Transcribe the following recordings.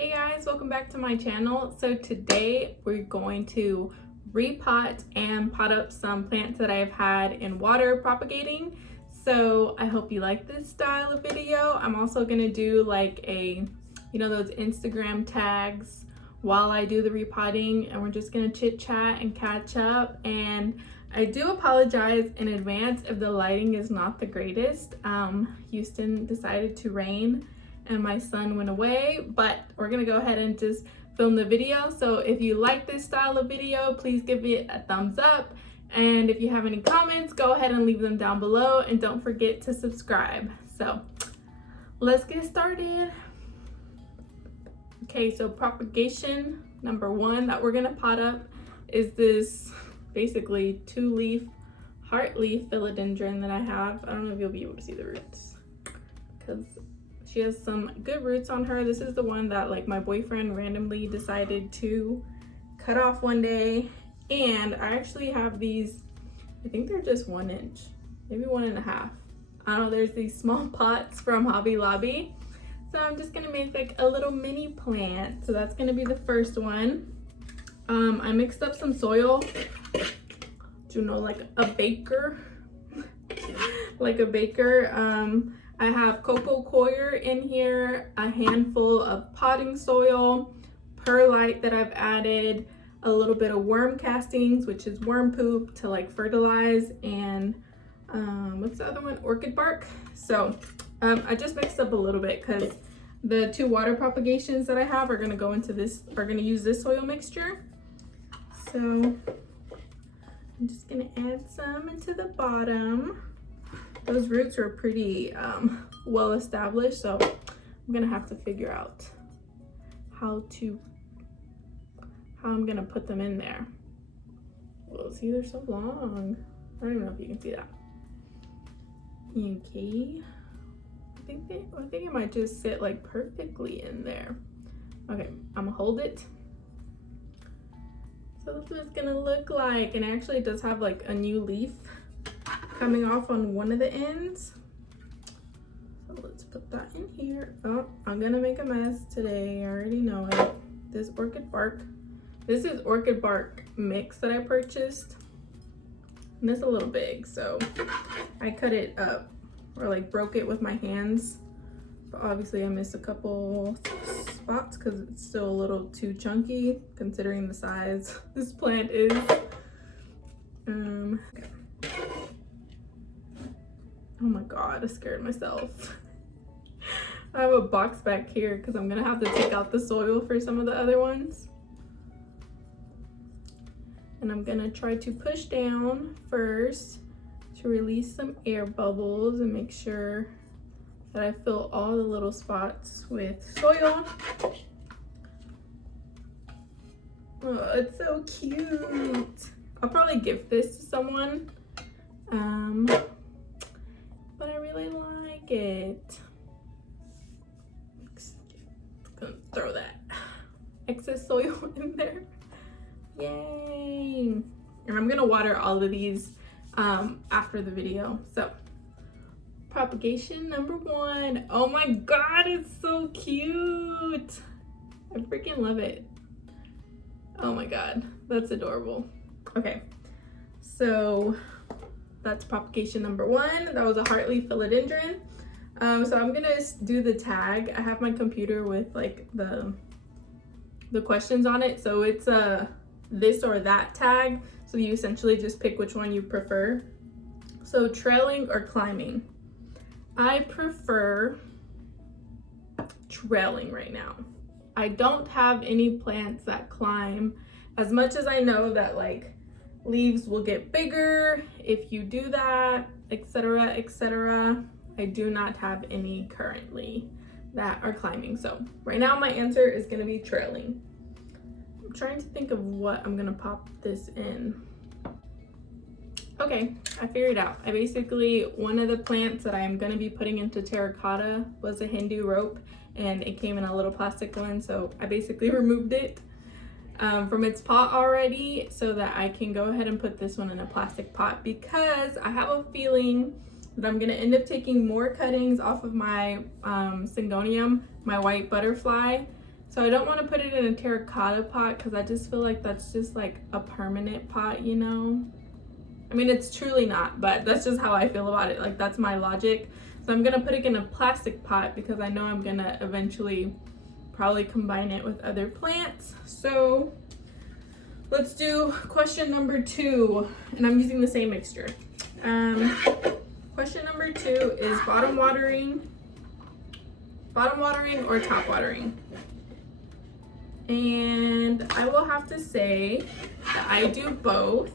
Hey guys, welcome back to my channel. So today we're going to repot and pot up some plants that I've had in water propagating. So I hope you like this style of video. I'm also gonna do like a, those Instagram tags while I do the repotting, and we're just gonna chit chat and catch up. And I do apologize in advance if the lighting is not the greatest. Houston decided to rain and my son went away, but we're gonna go ahead and just film the video. So if you like this style of video, please give it a thumbs up. And if you have any comments, go ahead and leave them down below, and don't forget to subscribe. So let's get started. Okay, so propagation number one that we're gonna pot up is this basically 2-leaf heartleaf philodendron that I have. I don't know if you'll be able to see the roots because she has some good roots on her. This is the one that like my boyfriend randomly decided to cut off one day. And I actually have these, I think they're just 1 inch, maybe 1.5. I don't know, there's these small pots from Hobby Lobby. So I'm just gonna make like a little mini plant. So that's gonna be the first one. I mixed up some soil, like a baker, I have cocoa coir in here, a handful of potting soil, perlite that I've added, a little bit of worm castings, which is worm poop to like fertilize, and what's the other one? Orchid bark. So I just mixed up a little bit because the 2 water propagations that I have are gonna go into this, are gonna use this soil mixture. So I'm just gonna add some into the bottom. Those roots are pretty well established, so I'm gonna have to figure out how I'm gonna put them in there. Well, see, they're so long. I don't even know if you can see that. Okay, I think it might just sit like perfectly in there. Okay, I'm gonna hold it. So that's what it's gonna look like, and actually it does have like a new leaf coming off on one of the ends. So let's put that in here. Oh, I'm gonna make a mess today, I already know it. This Orchid Bark. This is Orchid Bark mix that I purchased. And it's a little big, so I cut it up or like broke it with my hands. But obviously I missed a couple spots because it's still a little too chunky considering the size this plant is. Okay. Oh my god, I scared myself. I have a box back here because I'm gonna have to take out the soil for some of the other ones. And I'm gonna try to push down first to release some air bubbles and make sure that I fill all the little spots with soil. Oh, it's so cute. I'll probably gift this to someone. But I really like it. Just gonna throw that excess soil in there. Yay! And I'm gonna water all of these after the video. So propagation number 1. Oh my god, it's so cute. I freaking love it. Oh my god, that's adorable. Okay, so that's propagation number 1. That was a heartleaf philodendron. So I'm gonna do the tag. I have my computer with like the questions on it. So it's a this or that tag. So you essentially just pick which one you prefer. So trailing or climbing. I prefer trailing right now. I don't have any plants that climb, as much as I know that like leaves will get bigger if you do that, etc., etc. I do not have any currently that are climbing. So right now my answer is going to be trailing. I'm trying to think of what I'm going to pop this in. Okay, I figured out. One of the plants that I am going to be putting into terracotta was a Hindu rope, and it came in a little plastic one, so I basically removed it from its pot already so that I can go ahead and put this one in a plastic pot, because I have a feeling that I'm gonna end up taking more cuttings off of my Syngonium, my white butterfly, So I don't want to put it in a terracotta pot because I just feel like that's just like a permanent pot, you know? I mean, it's truly not, but that's just how I feel about it. Like, that's my logic. So I'm gonna put it in a plastic pot because I know I'm gonna eventually probably combine it with other plants. So let's do question number 2, and I'm using the same mixture. Question number 2 is bottom watering or top watering? And I will have to say that I do both.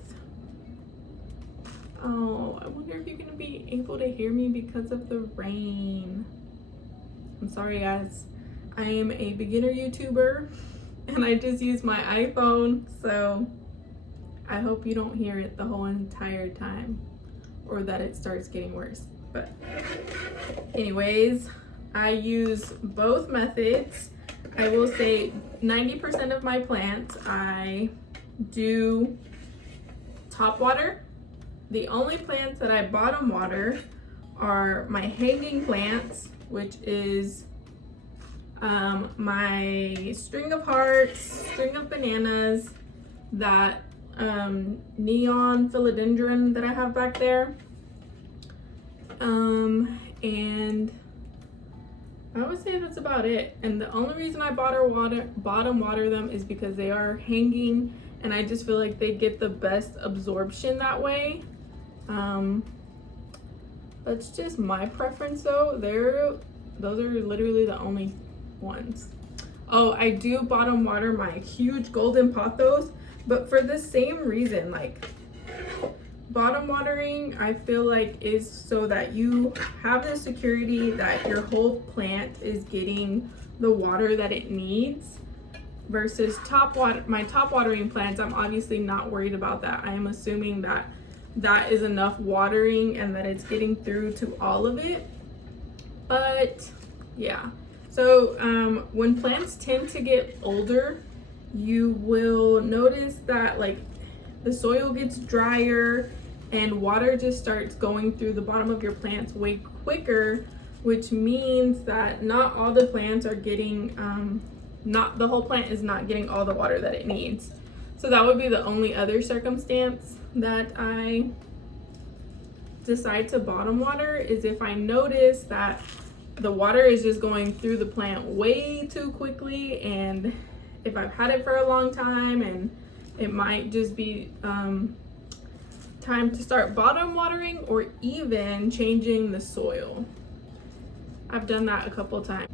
Oh, I wonder if you're gonna be able to hear me because of the rain. I'm sorry guys, I am a beginner YouTuber and I just use my iPhone, so I hope you don't hear it the whole entire time or that it starts getting worse. But anyways, I use both methods. I will say 90% of my plants I do top water. The only plants that I bottom water are my hanging plants, which is my string of hearts, string of bananas, that neon philodendron that I have back there, and I would say that's about it. And the only reason I bottom water them is because they are hanging, and I just feel like they get the best absorption that way. That's just my preference though. Those are literally the only ones. Oh, I do bottom water my huge golden pothos, but for the same reason. Like, bottom watering I feel like is so that you have the security that your whole plant is getting the water that it needs, versus my top watering plants, I'm obviously not worried about that. I am assuming that that is enough watering and that it's getting through to all of it. But yeah, so when plants tend to get older, you will notice that like the soil gets drier and water just starts going through the bottom of your plants way quicker, which means that not all the plants are getting not the whole plant is not getting all the water that it needs. So that would be the only other circumstance that I decide to bottom water, is if I notice that the water is just going through the plant way too quickly, and if I've had it for a long time and it might just be time to start bottom watering or even changing the soil. I've done that a couple times.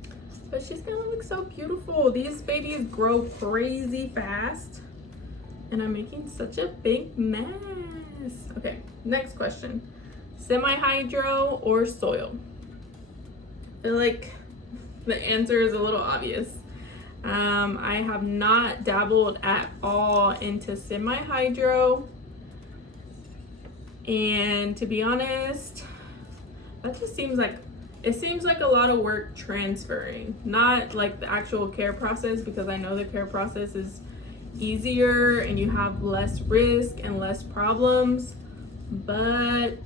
But she's gonna look so beautiful. These babies grow crazy fast and I'm making such a big mess. Okay, next question. Semi-hydro or soil? I feel like the answer is a little obvious. I have not dabbled at all into semi-hydro. And to be honest, that just seems like a lot of work transferring, not like the actual care process, because I know the care process is easier and you have less risk and less problems. But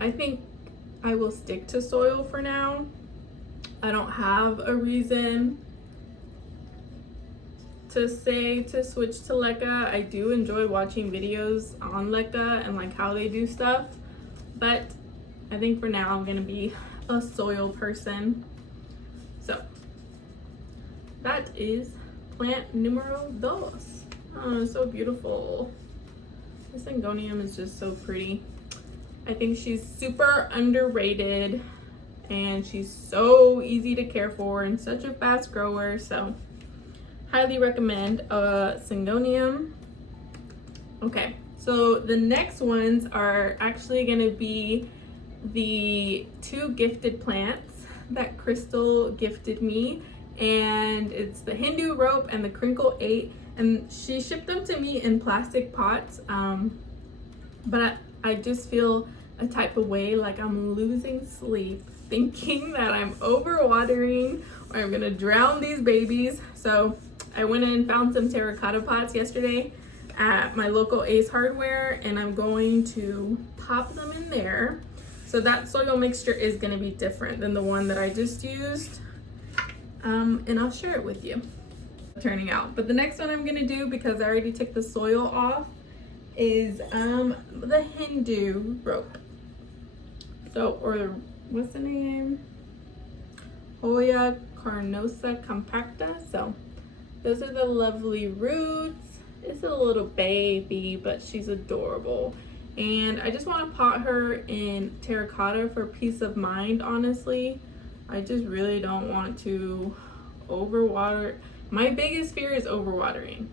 I think I will stick to soil for now. I don't have a reason to say to switch to LECA. I do enjoy watching videos on LECA and like how they do stuff, but I think for now I'm gonna be a soil person. So that is plant numero dos. Oh, so beautiful. The Syngonium is just so pretty. I think she's super underrated and she's so easy to care for and such a fast grower, so highly recommend Syngonium. Okay, so the next ones are actually gonna be the 2 gifted plants that Crystal gifted me, and it's the Hindu Rope and the Crinkle 8, and she shipped them to me in plastic pots, but I just feel a type of way, like I'm losing sleep thinking that I'm overwatering or I'm gonna drown these babies. So I went in and found some terracotta pots yesterday at my local Ace Hardware, and I'm going to pop them in there. So that soil mixture is going to be different than the one that I just used. and I'll share it with you. Turning out. But the next one I'm gonna do, because I already took the soil off, is the Hindu rope. So, or what's the name? Hoya, Carnosa, Compacta. So those are the lovely roots. It's a little baby, but she's adorable. And I just want to pot her in terracotta for peace of mind, honestly. I just really don't want to overwater. My biggest fear is overwatering.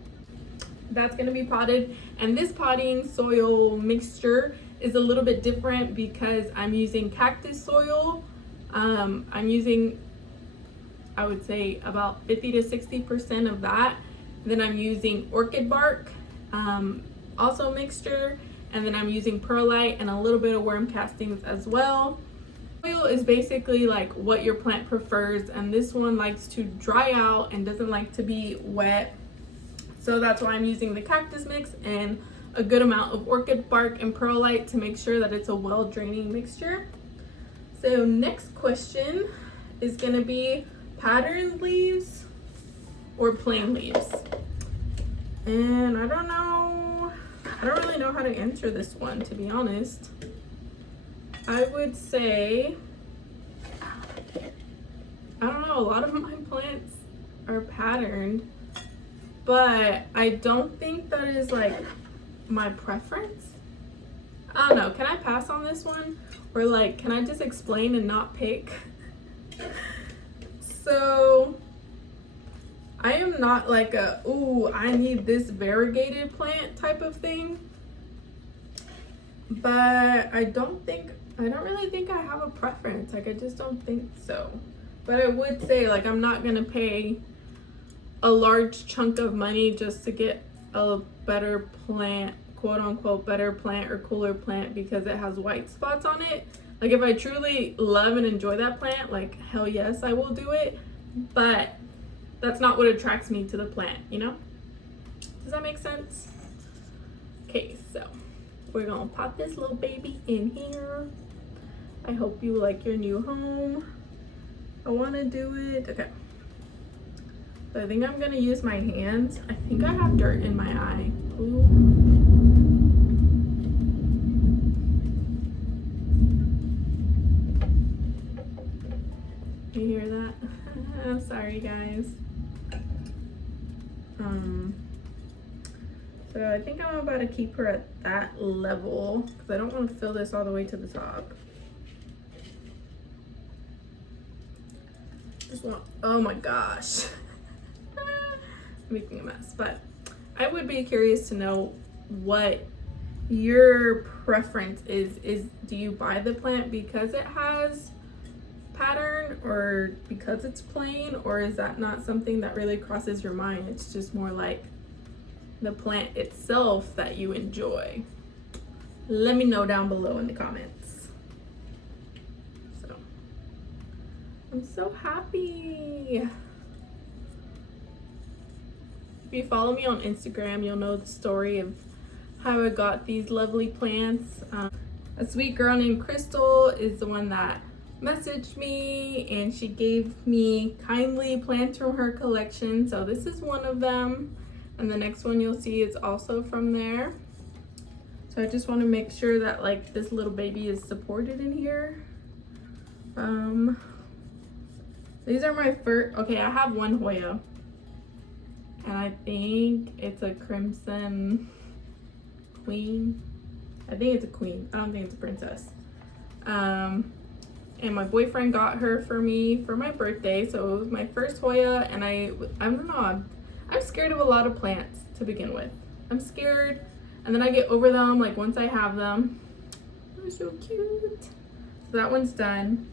That's going to be potted, and this potting soil mixture is a little bit different because I'm using cactus soil. I'm using, I would say, about 50 to 60% of that. Then I'm using orchid bark, also a mixture, and then I'm using perlite and a little bit of worm castings as well. Soil is basically like what your plant prefers, and this one likes to dry out and doesn't like to be wet. So that's why I'm using the cactus mix and a good amount of orchid bark and perlite to make sure that it's a well draining mixture. So next question is gonna be patterned leaves or plain leaves. And I don't really know how to answer this one, to be honest. I would say, I don't know, a lot of my plants are patterned, but I don't think that is like my preference. I don't know, can I pass on this one? Or like, can I just explain and not pick? So I am not like a, ooh, I need this variegated plant type of thing. But I don't really think I have a preference. Like, I just don't think so. But I would say, like, I'm not gonna pay a large chunk of money just to get a better plant, quote unquote better plant or cooler plant, because it has white spots on it. Like, if I truly love and enjoy that plant, like, hell yes, I will do it. But that's not what attracts me to the plant, you know? Does that make sense? Okay, so we're gonna pop this little baby in here. I hope you like your new home. I wanna do it, okay. So I think I'm gonna use my hands. I think I have dirt in my eye. Ooh. You hear that? I'm sorry, guys. So I think I'm about to keep her at that level because I don't want to fill this all the way to the top. Just want, oh my gosh. Making a mess. But I would be curious to know what your preference is. Do you buy the plant because it has pattern or because it's plain, or is that not something that really crosses your mind? It's just more like the plant itself that you enjoy. Let me know down below in the comments. So I'm so happy. If you follow me on Instagram, you'll know the story of how I got these lovely plants. A sweet girl named Crystal is the one that messaged me, and she gave me kindly plants from her collection. So this is one of them, and the next one you'll see is also from there. So I just want to make sure that like this little baby is supported in here. These are my first, okay, I have one Hoya, and I think it's a crimson queen. I think it's a queen. I don't think it's a princess. And my boyfriend got her for me for my birthday, so it was my first Hoya. And I don't know, I'm scared of a lot of plants to begin with. I'm scared, and then I get over them like once I have them. They're so cute. So that one's done.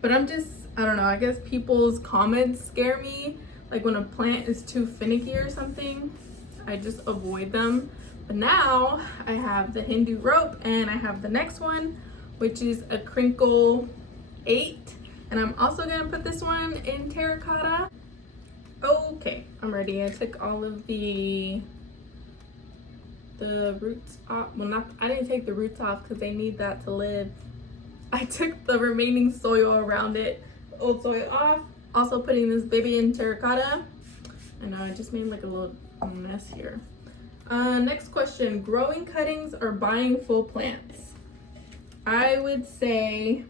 But I don't know, I guess people's comments scare me. Like when a plant is too finicky or something, I just avoid them. But now I have the Hindu rope, and I have the next one, which is a crinkle 8, and I'm also gonna put this one in terracotta. Okay, I'm ready. I took all of the roots off. Well, I didn't take the roots off because they need that to live. I took the remaining soil around it, the old soil off, Also putting this baby in terracotta. I know I just made like a little mess here. Next question, growing cuttings or buying full plants? I would say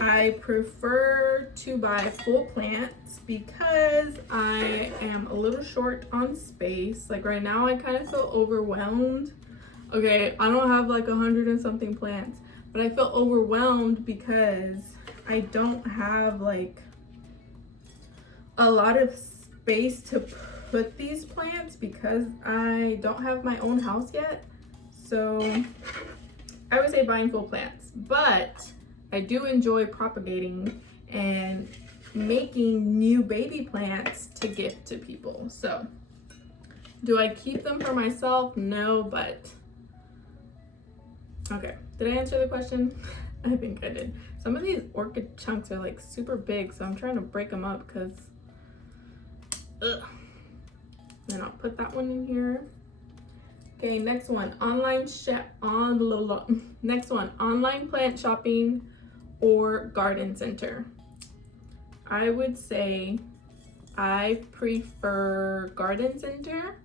I prefer to buy full plants because I am a little short on space. Like right now I kind of feel overwhelmed. Okay, I don't have like 100 and something plants, but I feel overwhelmed because I don't have like a lot of space to put these plants because I don't have my own house yet. So I would say buying full plants, but I do enjoy propagating and making new baby plants to gift to people. So do I keep them for myself? No, but okay. Did I answer the question? I think I did. Some of these orchid chunks are like super big, so I'm trying to break them up because then I'll put that one in here. Okay, next one, online plant shopping or garden center. I would say I prefer garden center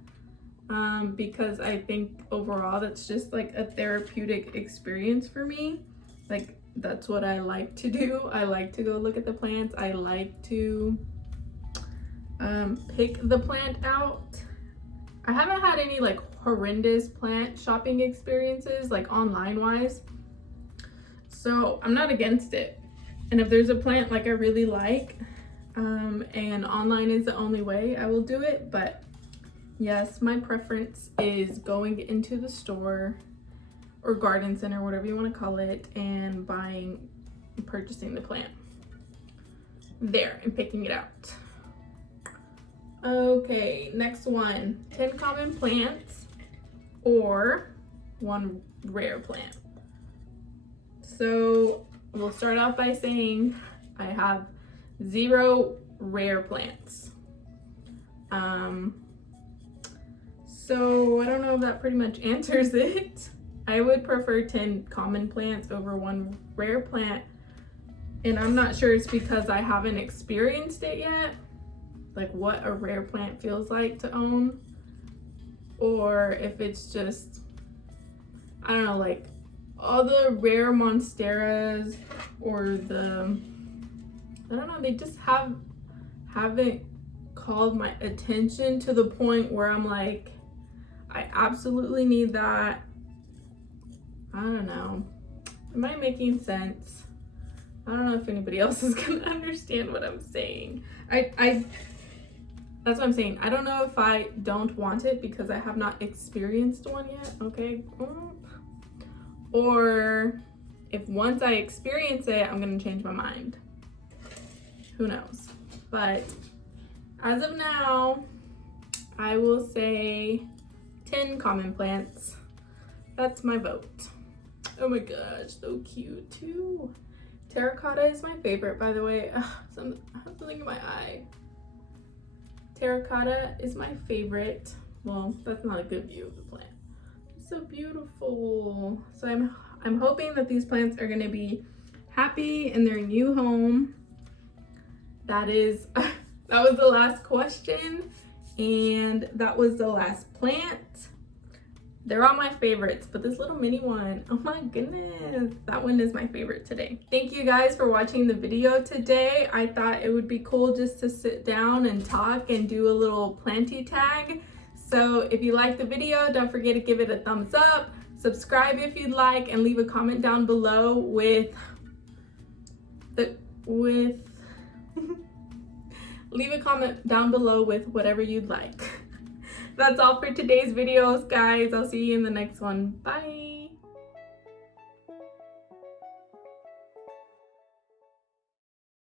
because I think overall that's just like a therapeutic experience for me. Like that's what I like to do. I like to go look at the plants. I like to pick the plant out. I haven't had any like horrendous plant shopping experiences like online wise, so I'm not against it. And if there's a plant like I really like and online is the only way, I will do it. But yes, my preference is going into the store or garden center, whatever you want to call it, and purchasing the plant there and picking it out. Okay, next one, 10 common plants or 1 rare plant. So we'll start off by saying I have 0 rare plants. So I don't know if that pretty much answers it. I would prefer 10 common plants over 1 rare plant. And I'm not sure it's because I haven't experienced it yet, like what a rare plant feels like to own, or if it's just, I don't know, like all the rare monsteras or I don't know, they just haven't called my attention to the point where I'm like, I absolutely need that. I don't know. Am I making sense? I don't know if anybody else is gonna understand what I'm saying. That's what I'm saying. I don't know if I don't want it because I have not experienced one yet, okay? Or if once I experience it, I'm gonna change my mind. Who knows? But as of now, I will say 10 common plants. That's my vote. Oh my gosh, so cute too. Terracotta is my favorite, by the way. I have something in my eye. Terracotta is my favorite. Well, that's not a good view of the plant. It's so beautiful. So I'm hoping that these plants are gonna be happy in their new home. That was the last question, and that was the last plant. They're all my favorites, but this little mini one, oh my goodness, that one is my favorite today. Thank you guys for watching the video today. I thought it would be cool just to sit down and talk and do a little planty tag. So if you liked the video, don't forget to give it a thumbs up, subscribe if you'd like, and leave a comment down below leave a comment down below with whatever you'd like. That's all for today's videos, guys. I'll see you in the next one. Bye.